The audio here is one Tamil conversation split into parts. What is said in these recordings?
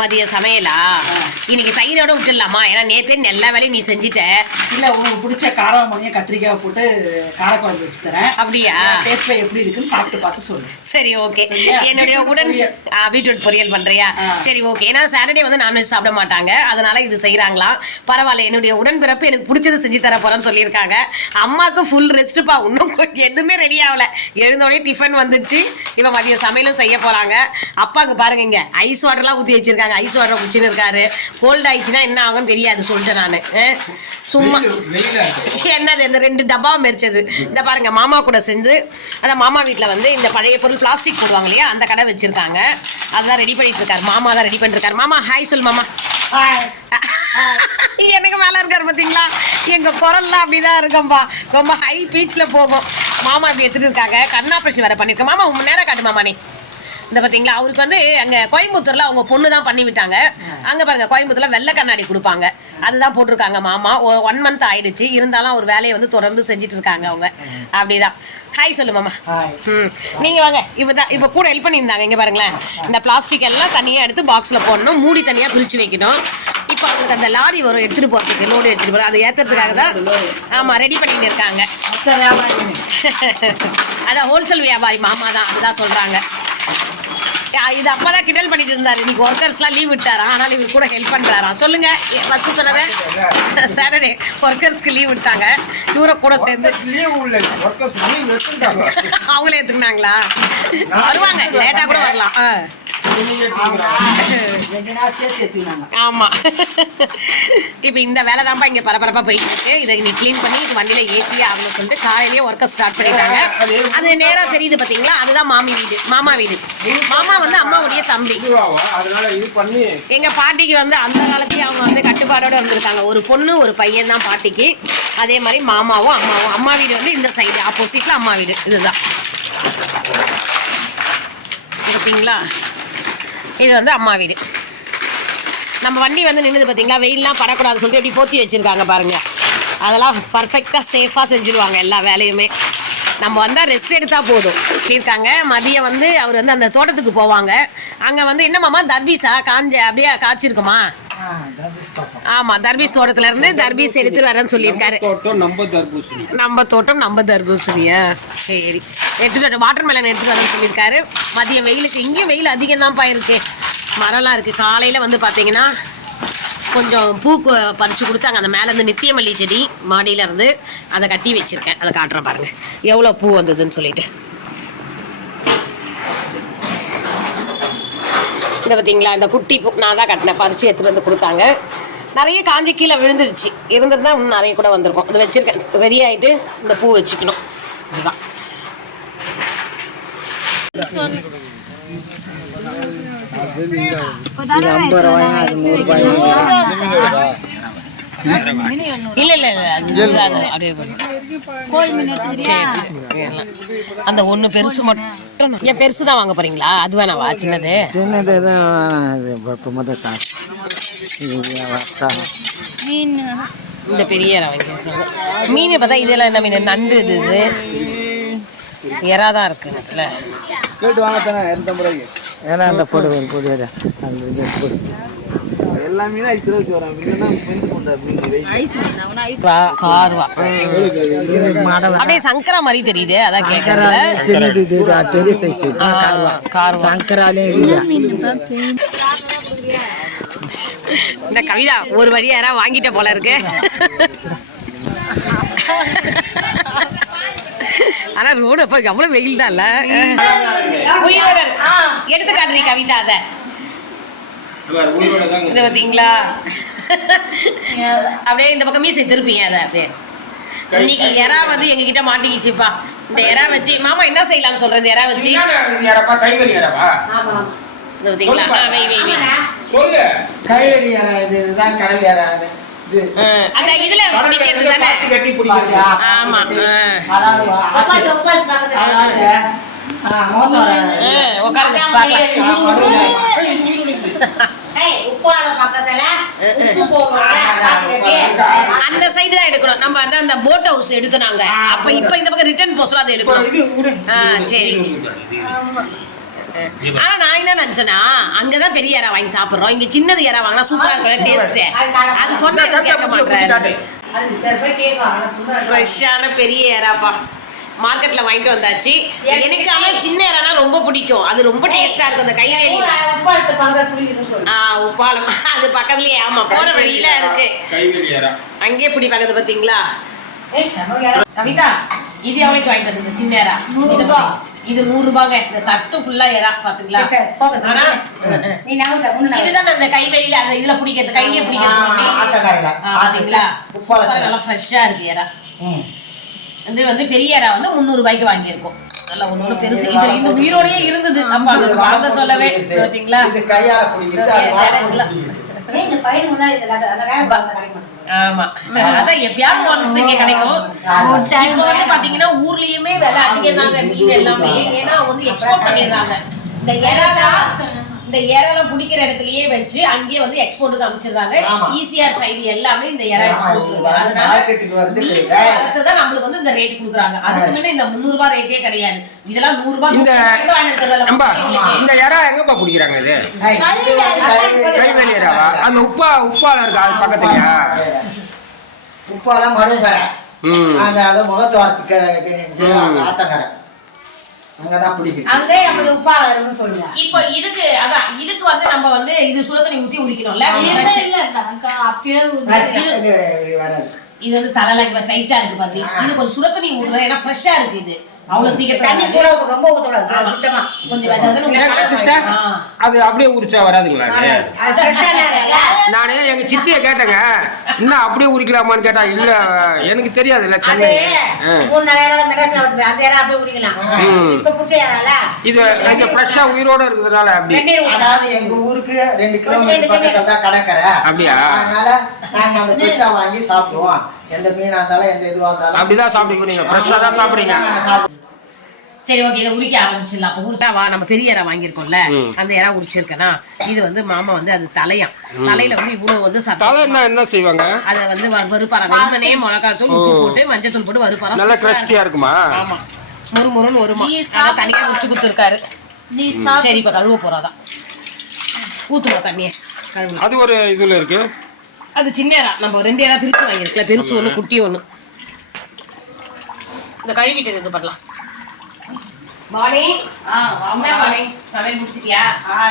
மதிய சமையலா இன்னைக்கு தயிரோட விட்டுடலாமா? ஏன்னா நேத்தே எல்லா வேலையும் நீ செஞ்சிட்ட. இல்ல உங்களுக்கு பிடிச்ச காரமணியா கத்திரிக்காய் போட்டு காரக்குழம்பு வச்சு தரேன். அப்படியா? டேஸ்ட்ல எப்படி இருக்குன்னு சாப்பிட்டு பார்த்து சொல்லு. சரி ஓகே. என்னுடைய உடன் பீட்ரூட் பொரியல் பண்றியா? சரி ஓகே. ஏன்னா சாட்டர்டே வந்து நான்வெஜ் சாப்பிட மாட்டாங்க, அதனால இது செய்யறாங்களா? பரவாயில்ல. என்னுடைய உடன்பிறப்பு எனக்கு பிடிச்சது செஞ்சு தர போறேன்னு சொல்லியிருக்காங்க. அம்மாவுக்கு ஃபுல் ரெஸ்ட்பா, இன்னும் எதுவுமே ரெடி ஆகல. எழுந்தோடனே டிஃபன் வந்துடுச்சு. இவன் மதிய சமையலும் செய்ய போறாங்க. அப்பாவுக்கு பாருங்க இங்க ஐஸ் வாட்டர்லாம் ஊற்றி வச்சிருக்காங்க. ஐஸ் வாட்டர் குடிச்சுன்னு இருக்காரு. கோல்டு ஆயிடுச்சுன்னா என்ன ஆகும்னு தெரியாது சொல்லிட்டேன் நான். சும்மா என்னது இந்த 2 டப்பா மெரிச்சது. இந்த பாருங்க மாமா கூட சேர்ந்து அந்த மாமா வீட்டில் வந்து இந்த பழைய பொருள் பிளாஸ்டிக் போடுவாங்க இல்லையா, அந்த கடை வச்சிருக்காங்க. அதுதான் ரெடி பண்ணிட்டு இருக்காரு. மாமா தான் ரெடி பண்ணிட்டு இருக்காரு. மாமா ஹாய் சொல் மாமா. எனக்கு மேல இருக்காரு பாத்தீங்களா? எங்க குரல்லாம் அப்படிதான் இருக்கம்பா, ரொம்ப ஹை பீச்ல போகும். மாமா இப்படி எடுத்துட்டு இருக்காங்க. கண் ஆப்ரேஷன் வேற பண்ணிருக்கேன். மாமா உங்க நேரம் காட்டு மாமா. நீ இந்த பார்த்தீங்களா, அவருக்கு வந்து அங்கே கோயம்புத்தூரில் அவங்க பொண்ணு தான் பண்ணி விட்டாங்க. அங்கே பாருங்க கோயம்புத்தூரில் வெள்ளை கண்ணாடி கொடுப்பாங்க, அதுதான் போட்டிருக்காங்க. மாமா 1 மந்த் ஆயிடுச்சு, இருந்தாலும் அவர் வேலையை வந்து தொடர்ந்து செஞ்சுட்டு இருக்காங்க அவங்க. அப்படிதான். ஹாய் சொல்லு மாமா. நீங்கள் வாங்க. இப்போ கூட ஹெல்ப் பண்ணியிருந்தாங்க. இங்கே பாருங்களேன், இந்த பிளாஸ்டிக் எல்லாம் தனியாக எடுத்து பாக்ஸில் போடணும், மூடி தனியாக பிரித்து வைக்கணும். இப்போ அவங்களுக்கு அந்த லாரி வரும் எடுத்துகிட்டு போகிறதுக்கு, லோடு எடுத்துகிட்டு போகிறோம், அதை ஏற்றுறதுக்காக தான் ஆமாம் ரெடி பண்ணிட்டு இருக்காங்க. அதான் ஹோல்சேல் வியாபாரி மாமா தான், அதுதான் சொல்கிறாங்க. இது அப்பதான் கிண்டல் பண்ணிட்டு இருந்தாரு. இன்னைக்கு ஒர்க்கர்ஸ்லாம் லீவ் விட்டாராம், ஆனால் இவர் கூட ஹெல்ப் பண்றாராம். சொல்லுங்க. ஃபர்ஸ்ட் சொன்னது சாட்டர்டே ஒர்க்கர்ஸ்க்கு லீவ் விட்டாங்க. இவரை கூட சேர்ந்து அவங்களே எடுத்துக்கினாங்களா? வருவாங்க, லேட்டா கூட வரலாம். ஆமா. இப்போ இந்த வேலை தான்ப்பா இங்க பரபரப்பா போயிட்டு இருக்கு. இதை நீ கிளீன் பண்ணி இது வண்டியில ஏற்றி ஆகணும்னு சொல்லிட்டு காலையிலேயே ஒர்க்கை ஸ்டார்ட் பண்ணிட்டாங்க. அது நேரா தெரியுது பாத்தீங்களா, அதுதான் மாமி வீடு, மாமா வீடு. மாமா வந்து அம்மாவுடைய தம்பி. எங்க பாட்டிக்கு வந்து அந்த காலத்தையும் அவங்க வந்து கட்டுப்பாடோட இருந்திருக்காங்க. ஒரு பொண்ணு ஒரு பையன் தான் பாட்டிக்கு. அதே மாதிரி மாமாவும் அம்மாவும். அம்மா வீடு வந்து இந்த சைடு ஆப்போசிட்ல அம்மா வீடு. இதுதான் பார்த்தீங்களா, இது வந்து அம்மா வீடு. நம்ம வண்டி வந்து நின்றுது பார்த்தீங்களா, வெயிலெலாம் படக்கூடாதுன்னு சொல்லிட்டு எப்படி போற்றி வச்சுருக்காங்க பாருங்கள். அதெல்லாம் பர்ஃபெக்டாக சேஃபாக செஞ்சுருவாங்க எல்லா வேலையுமே. நம்ம வந்தால் ரெஸ்ட் எடுத்தால் போதும் இருக்காங்க. மதியம் வந்து அவர் வந்து அந்த தோட்டத்துக்கு போவாங்க. அங்கே வந்து என்னமாம்மா தர்பீஸா அப்படியே காய்ச்சிருக்குமா? ஆமாம், தர்பீஸ் தோட்டத்துல இருந்து தர்பீஸ் எடுத்துட்டு வரேன்னு சொல்லியிருக்காரு. நம்ம தோட்டம் நம்ம தர்பூசணியா? சரி, எடுத்துட்டு வாட்டர் மெலன் எடுத்துட்டு வரேன்னு சொல்லியிருக்காரு. மதியம் வெயிலுக்கு இங்கேயும் வெயில் அதிகம் தான்ப்பா இருக்கு. மரம்லாம் இருக்கு. காலையில வந்து பாத்தீங்கன்னா கொஞ்சம் பூ பறிச்சு கொடுத்தாங்க. அந்த மேல இருந்து நித்திய மல்லி செடி மாடியில இருந்து அதை கட்டி வச்சிருக்கேன். அதை காட்டுறேன் பாருங்க எவ்வளவு பூ வந்ததுன்னு சொல்லிட்டு. இந்த பார்த்தீங்களா, இந்த குட்டி பூ நான் தான் கட்டினேன், பறிச்சு எடுத்துகிட்டு வந்து கொடுத்தாங்க. நிறைய காஞ்சி கீழே விழுந்துருச்சு, இருந்திருந்தா இன்னும் நிறைய கூட வந்திருக்கும். இது வச்சுருக்கேன், ரெடி ஆகிட்டு இந்த பூ வச்சுக்கணும். இதுதான் இல்ல இல்ல அந்த ஒண்ணு பெருசு மட்டும். ஏன் பெருசு தான் வாங்க போறீங்களா? அது வேணாவா? சின்னது இந்த பெரிய மீன் பார்த்தா இதெல்லாம் என்ன மீன்? நண்டு. இது எறா தான் இருக்கு. கேட்டு வாங்கத்தானே 250 ரூபாய்க்கு. ஏன்னா அந்த போடு போடு அந்த இது போடு எல்லா மீனும் ஐஸ் வச்சு வராங்க. இல்லைன்னா வெந்து போட்டா கார்வா அப்படியே சங்கரா மாதிரி தெரியுது. அதான் கேட்கறேன். சின்னது இது பெரிய சைஸ் கார்வா. கார்வா சங்கராலே இந்த கவிதா ஒரு வழி யாராவது வாங்கிட்ட போல இருக்கு. ஆனா ரோடு அப்ப அவ்வளவு வெயில் தான் இல்ல. எடுத்து காட்டுறீ கவிதா அத. இது பாத்தீங்களா, அப்படியே இந்த பக்கம் மீசை திருப்பீங்க. அதை அப்படியே இன்னைக்கு எறா வந்து எங்க கிட்ட மாட்டிக்கிச்சுப்பா. இந்த எறா வச்சு மாமா என்ன செய்யலாம்னு சொல்றேன். இந்த எறா வச்சு பாத்தீங்களா, வை வை வை சொல்லு. கைவெளி எறா இதுதான் கடல் எறா. அந்த இதுல பிடிக்கிறது தானே. ஆமா, அந்த சைடு தான் எடுக்கணும். நம்ம அந்த போட் ஹவுஸ் எடுக்கணும். அப்ப இப்ப இந்த பக்கம் ரிட்டர்ன் போஸ்ல அதை எடுக்கணும். சரி ஆனா நான் என்ன நினைச்சேன்னா அங்கதான் பெரிய இறா வாங்கி சாப்பிடுறோம், இங்க சின்னது இறா வாங்கினா சூப்பரா இருக்கும் டேஸ்ட். அது சொன்னா கேட்க மாட்டாரு. ஃப்ரெஷ்ஷான பெரிய இறாப்பா மார்க்கெட்ல வாங்கிட்டு வந்தாச்சு. எனக்கு ஆனா சின்ன இறானா ரொம்ப பிடிக்கும், அது ரொம்ப டேஸ்டா இருக்கும். அந்த கைவேலி உப்பாலம் அது பக்கத்துலயே, ஆமா போற வழியில இருக்கு, அங்கேயே பிடி பக்கத்து பாத்தீங்களா. கவிதா இது எவ்வளவுக்கு வாங்கிட்டு வந்தது சின்ன இறா? இது 100 ரூபாங்க. இந்த தட்டு ஃபுல்லா இறா பாத்தீங்களா. ஆனா இதுதான் அந்த கைவேலியில அந்த இதுல பிடிக்கிறது, கையிலே பிடிக்கிறது பாத்தீங்களா. நல்லா ஃப்ரெஷ்ஷா இருக்கு இறா. இது வந்து பெரிய இறா வந்து 300 ரூபாய்க்கு வாங்கியிருக்கோம். நல்லா ஒண்ணு பெருசு. இது இந்த உயிரோடயே இருந்தது. அப்ப அது வாங்க சொல்லவே பாத்தீங்களா. ஆமா அதான் எப்பயாவது ஒன்ஸ் இங்க கிடைக்கும். இப்போ வந்து பாத்தீங்கன்னா ஊர்லயுமே விலை அதிகம் தாங்க மீன் எல்லாமே. ஏன்னா வந்து எக்ஸ்போர்ட் பண்ணிடுறாங்க. இந்த இறாலாம் பிடிக்கிற இடத்துலயே வச்சு அங்கேயே வந்து எக்ஸ்போர்ட்டுக்கு அமைச்சிடுறாங்க. ஈசிஆர் சைடு எல்லாமே இந்த இறா எக்ஸ்போர்ட் இருக்கு. அதனால தான் நம்மளுக்கு வந்து இந்த ரேட் கொடுக்குறாங்க. அதுக்கு முன்னாடி இந்த 300 ரூபாய் ரேட்டே கிடையாது. இதெல்லாம் 100 ரூபாய். இந்த இறா எங்கப்பா பிடிக்கிறாங்க? இது கைவேலி இறாவா? அந்த உப்பால இருக்கா அது பக்கத்துலயா? உப்பால மருங்கரை அந்த முகத்துவாரத்துக்கு ஆத்தங்கரை அங்கதான் பிடிக்கும். அங்கே நம்ம உப்பாளர்னு சொல்லுங்க. இப்போ இதுக்கு அதான் இதுக்கு வந்து நம்ம வந்து இது சுட தண்ணி ஊத்தி உரிக்கணும்ல. இல்ல அப்பயே இது வந்து தலைல டைட்டா இருக்கு பாருங்க. இது கொஞ்சம் சுட தண்ணி ஊத்துறது, ஏன்னா ஃப்ரெஷ்ஷா இருக்கு. இது அவ்வளவு சீக்கிரம் தண்ணி சூட ரொம்ப ஊத்தக்கூடாது. கொஞ்சம் அது அப்படியே உரிச்சா வராதுங்களா? நானே எங்க சித்திய கேட்டேங்க, இன்னும் அப்படியே உரிக்கலாமான்னு கேட்டா, இல்ல எனக்கு தெரியாது இல்ல சென்னை. இது ஃப்ரெஷ்ஷா உயிரோட இருக்கிறதுனால அப்படி. அதாவது எங்க ஊருக்கு 2 கிலோமீட்டர் பக்கத்துல தான் கடற்கரை. அப்படியா? அதனால நாங்க அந்த ஃப்ரெஷ்ஷா வாங்கி சாப்பிடுவோம். எந்த மீனா இருந்தாலும் எந்த இதுவா இருந்தாலும் அப்படிதான் சாப்பிடுங்க. நீங்க ஃப்ரெஷ்ஷா தான் சாப்பிடுறீங்க. சரி ஓகே, இதை உரிக்க ஆரம்பிச்சிடலாம். அப்போ உரிச்சா வா, நம்ம பெரிய இறா வாங்கியிருக்கோம்ல, அந்த இறா உரிச்சிருக்கேன்னா இது வந்து மாமா வந்து அது தலையாம். தலையில வந்து இவ்வளவு வந்து என்ன செய்வாங்க? அதை வந்து வறுப்பாராங்க. வெறுமனே மிளகாத்தூள் உப்பு போட்டு மஞ்சத்தூள் போட்டு வறுப்பாரா. நல்லா கிறிஸ்பியா இருக்குமா? ஆமா முறுமுறுன்னு வருமா. அதான் தனியா உரிச்சு கொடுத்துருக்காரு. சரி இப்ப கழுவ போறாதான். ஊத்துமா தண்ணிய கழுவு. அது ஒரு இதுல இருக்கு. அது சின்ன இறா. நம்ம 2 இறா பிரிச்சு வாங்கியிருக்கல, பெருசு ஒண்ணு குட்டி ஒண்ணு. இந்த கழுவிட்டு இது பண்ணலாம். வாணி வாணி சமையல் முடிச்சிட்டியா?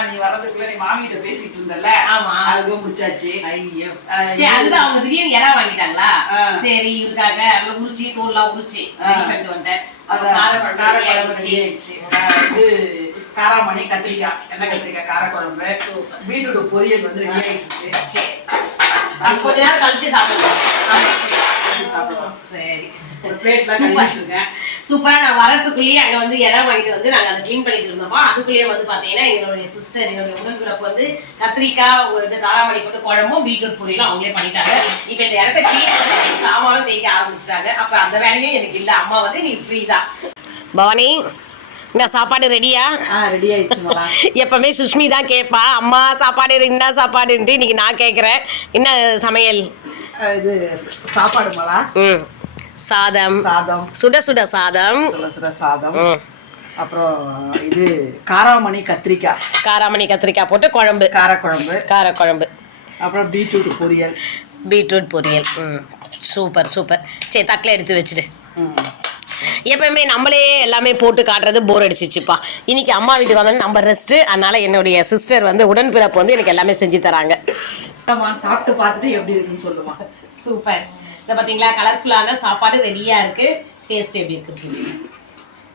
நீ வர்றதுக்குள்ள நீ மாமிகிட்ட பேசிட்டு இருந்தல. ஆமா அதுவும் முடிச்சாச்சு. ஐயோ சரி, அதுதான் அவங்க திடீர்னு இறா வாங்கிட்டாங்களா. சரி இவருக்காக அதெல்லாம் உரிச்சு தோல்லாம் உரிச்சு பண்ணிட்டு வந்தேன். காராமணி கத்திரிக்காய், எண்ணெய் கத்திரிக்காய் காரக்குழம்பு, பீட்ரூட் பொரியல் வந்து ரெடி ஆயிடுச்சு. கொஞ்ச நேரம் கழிச்சு சாப்பிடுவோம். சரி சூப்பரா. நான் வரதுக்குள்ளேயே அங்க வந்து இறா வாங்கிட்டு வந்து நாங்க அதை கிளீன் பண்ணிட்டு இருந்தோமா. அதுக்குள்ளேயே வந்து பாத்தீங்கன்னா எங்களுடைய சிஸ்டர், என்னுடைய உடன்பிறப்பு வந்து கத்திரிக்காய் ஒரு இது காராமணி போட்டு குழம்பும் பீட்ரூட் பொரியலும் அவங்களே பண்ணிட்டாங்க. இப்ப இந்த இடத்த கிளீன் பண்ணி சாமானும் தேய்க்க ஆரம்பிச்சிட்டாங்க. அப்ப அந்த வேலையும் எனக்கு இல்ல. அம்மா வந்து நீ ஃப்ரீ தான். பவானி என்ன சாப்பாடு ரெடியா? ரெடி ஆயிடுச்சுங்களா? எப்பவுமே சுஷ்மி தான் கேட்பா, அம்மா சாப்பாடு என்ன சாப்பாடுன்ட்டு. இன்னைக்கு நான் கேட்குறேன். என்ன சமையல்? இது சாப்பாடு மலா. சாதம் சாதம் சுட சுட சாதம் சுட சாதம். அப்புறம் இது காராமணி கத்திரிக்காய், காராமணி கத்திரிக்காய் போட்டு குழம்பு, காரக்குழம்பு. அப்புறம் பீட்ரூட் பொரியல். Super super. சரி தட்டில் எடுத்து வச்சுடு. எப்பவுமே நம்மளே எல்லாமே போட்டு காட்டுறது போர் அடிச்சிச்சுப்பா. இன்னைக்கு அம்மா வீட்டுக்கு வந்தோன்னு நம்ம ரெஸ்ட்டு. அதனால என்னுடைய சிஸ்டர் வந்து உடன்பிறப்பு வந்து எனக்கு எல்லாமே செஞ்சு தராங்க. சாப்பிட்டு பார்த்துட்டு எப்படி இருக்குன்னு சொல்லுமா. சூப்பர். இதை பார்த்தீங்களா, கலர்ஃபுல்லான சாப்பாடு ரெடியாக இருக்குது. டேஸ்ட் எப்படி இருக்குது?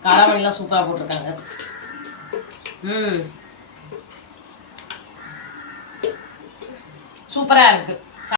காராமணிலாம் சூப்பராக போட்டிருக்காங்க. சூப்பராக இருக்குது.